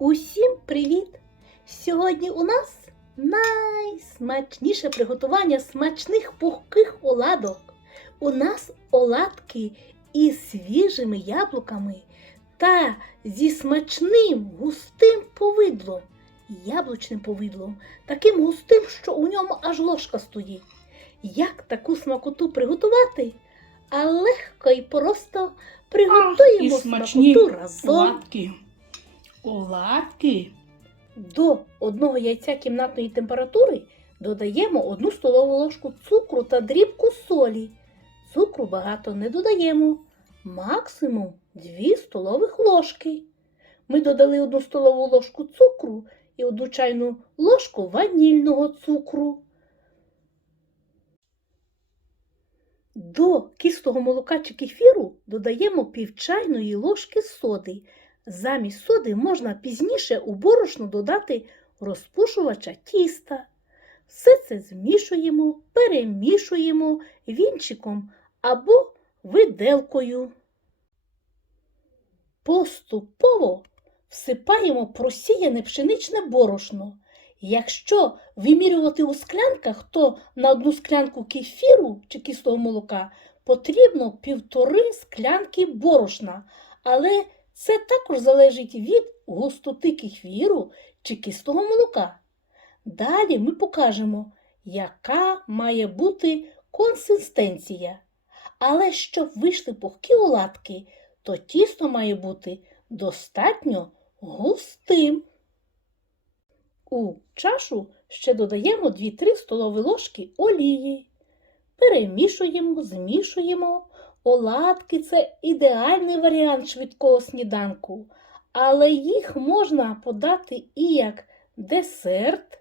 Усім привіт! Сьогодні у нас найсмачніше приготування смачних пухких оладок. У нас оладки із свіжими яблуками та зі смачним густим повидлом, яблучним повидлом, таким густим, що у ньому аж ложка стоїть. Як таку смакоту приготувати? А легко і просто приготуємо і смачні смакоту разом. Оладки. Оладки. До одного яйця кімнатної температури додаємо 1 столову ложку цукру та дрібку солі. Цукру багато не додаємо. Максимум 2 столових ложки. Ми додали 1 столову ложку цукру і 1 чайну ложку ванільного цукру. До кислого молока чи кефіру додаємо пів чайної ложки соди. Замість соди можна пізніше у борошно додати розпушувача тіста. Все це змішуємо, перемішуємо вінчиком або виделкою. Поступово всипаємо просіяне пшеничне борошно. Якщо вимірювати у склянках, то на одну склянку кефіру чи кислого молока потрібно півтори склянки борошна. Але це також залежить від густоти кефіру чи кислого молока. Далі ми покажемо, яка має бути консистенція. Але щоб вийшли пухкі оладки, то тісто має бути достатньо густим. У чашу ще додаємо 2-3 столові ложки олії. Перемішуємо, змішуємо. Оладки це ідеальний варіант швидкого сніданку, але їх можна подати і як десерт.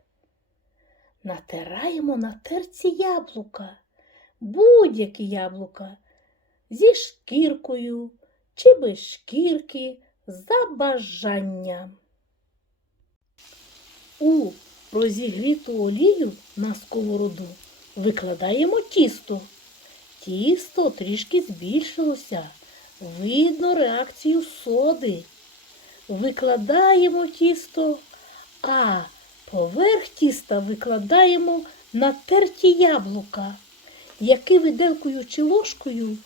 Натираємо на терці яблука, будь-які яблука, зі шкіркою чи без шкірки за бажанням. У розігріту олію на сковороду викладаємо тісто. Тісто трішки збільшилося. Видно реакцію соди. Викладаємо тісто, а поверх тіста викладаємо натерті яблука, які виделкою чи ложкою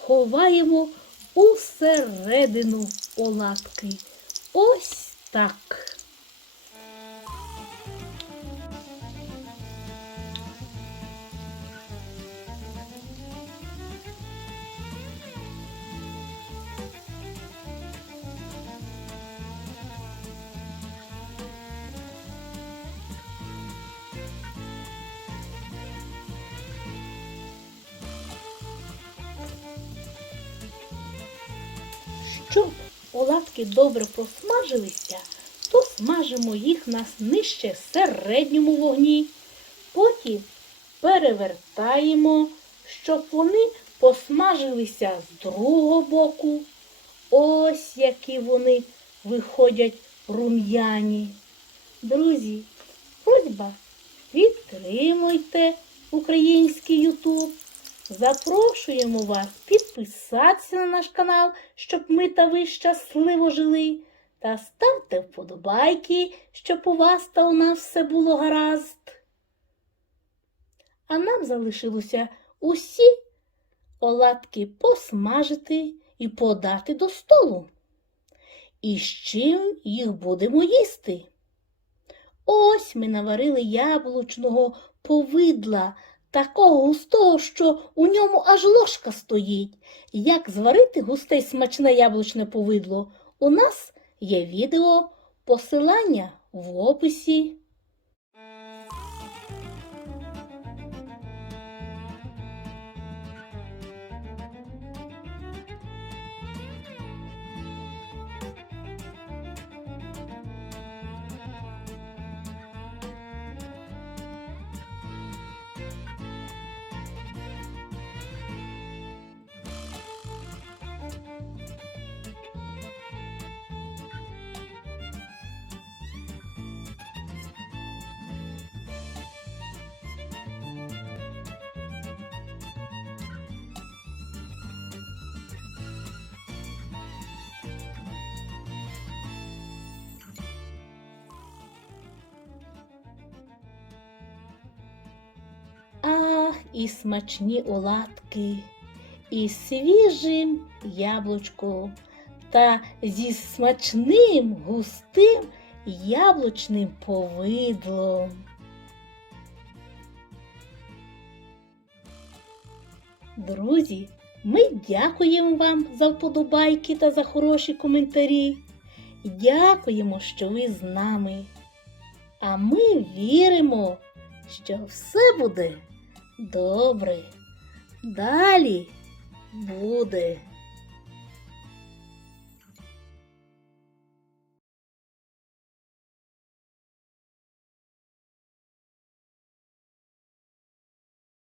ховаємо усередину оладки. Ось так. Щоб оладки добре просмажилися, то смажимо їх на нижче середньому вогні. Потім перевертаємо, щоб вони посмажилися з другого боку. Ось які вони виходять рум'яні. Друзі, просьба, підтримуйте український Ютуб. Запрошуємо вас підписатися на наш канал, щоб ми та ви щасливо жили. Та ставте вподобайки, щоб у вас та у нас все було гаразд. А нам залишилося усі оладки посмажити і подати до столу. І з чим їх будемо їсти? Ось ми наварили яблучного повидла такого густого, що у ньому аж ложка стоїть. Як зварити густе й смачне яблучне повидло? У нас є відео, посилання в описі. І смачні оладки, і свіжим яблучком, та зі смачним густим яблучним повидлом. Друзі, ми дякуємо вам за вподобайки та за хороші коментарі. Дякуємо, що ви з нами. А ми віримо, що все буде добре. Далі буде.